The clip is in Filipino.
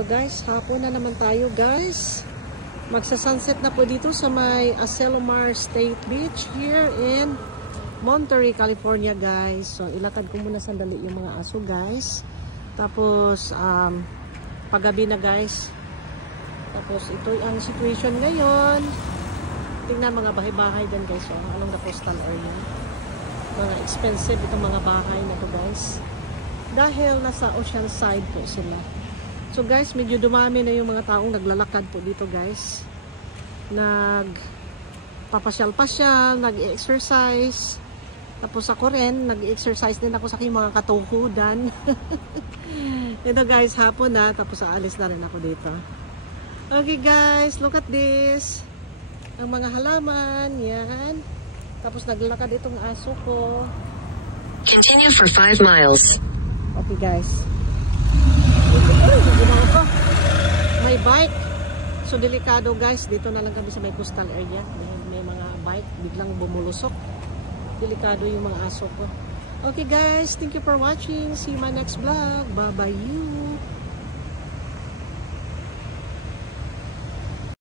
Ito guys, hapon na naman tayo guys. Magsa-sunset na po dito sa may Asilomar State Beach here in Monterey, California guys. So ilakad ko muna sandali yung mga aso guys. Tapos paggabi na guys. Tapos ito ang situation ngayon. Tingnan mga bahay-bahay din guys. So along the coastal area. Mga expensive itong mga bahay na to guys. Dahil nasa ocean side po sila. So guys, medyo dumami na yung mga taong naglalakad po dito guys. Nagpapasyal-pasyal, nag-exercise. Tapos ako rin, nag-exercise din ako sa aking mga katuhudan. Ito guys, hapon na. Tapos aalis na rin ako dito. Okay guys, look at this. Ang mga halaman, yan. Tapos naglalakad itong aso ko. Continue for 5 miles. Okay guys. May bike. So delikado guys. Dito na lang kami sa may coastal area. May mga bike biglang bumulusok. Delikado yung mga aso ko. Okay guys. Thank you for watching. See you in my next vlog. Bye bye you.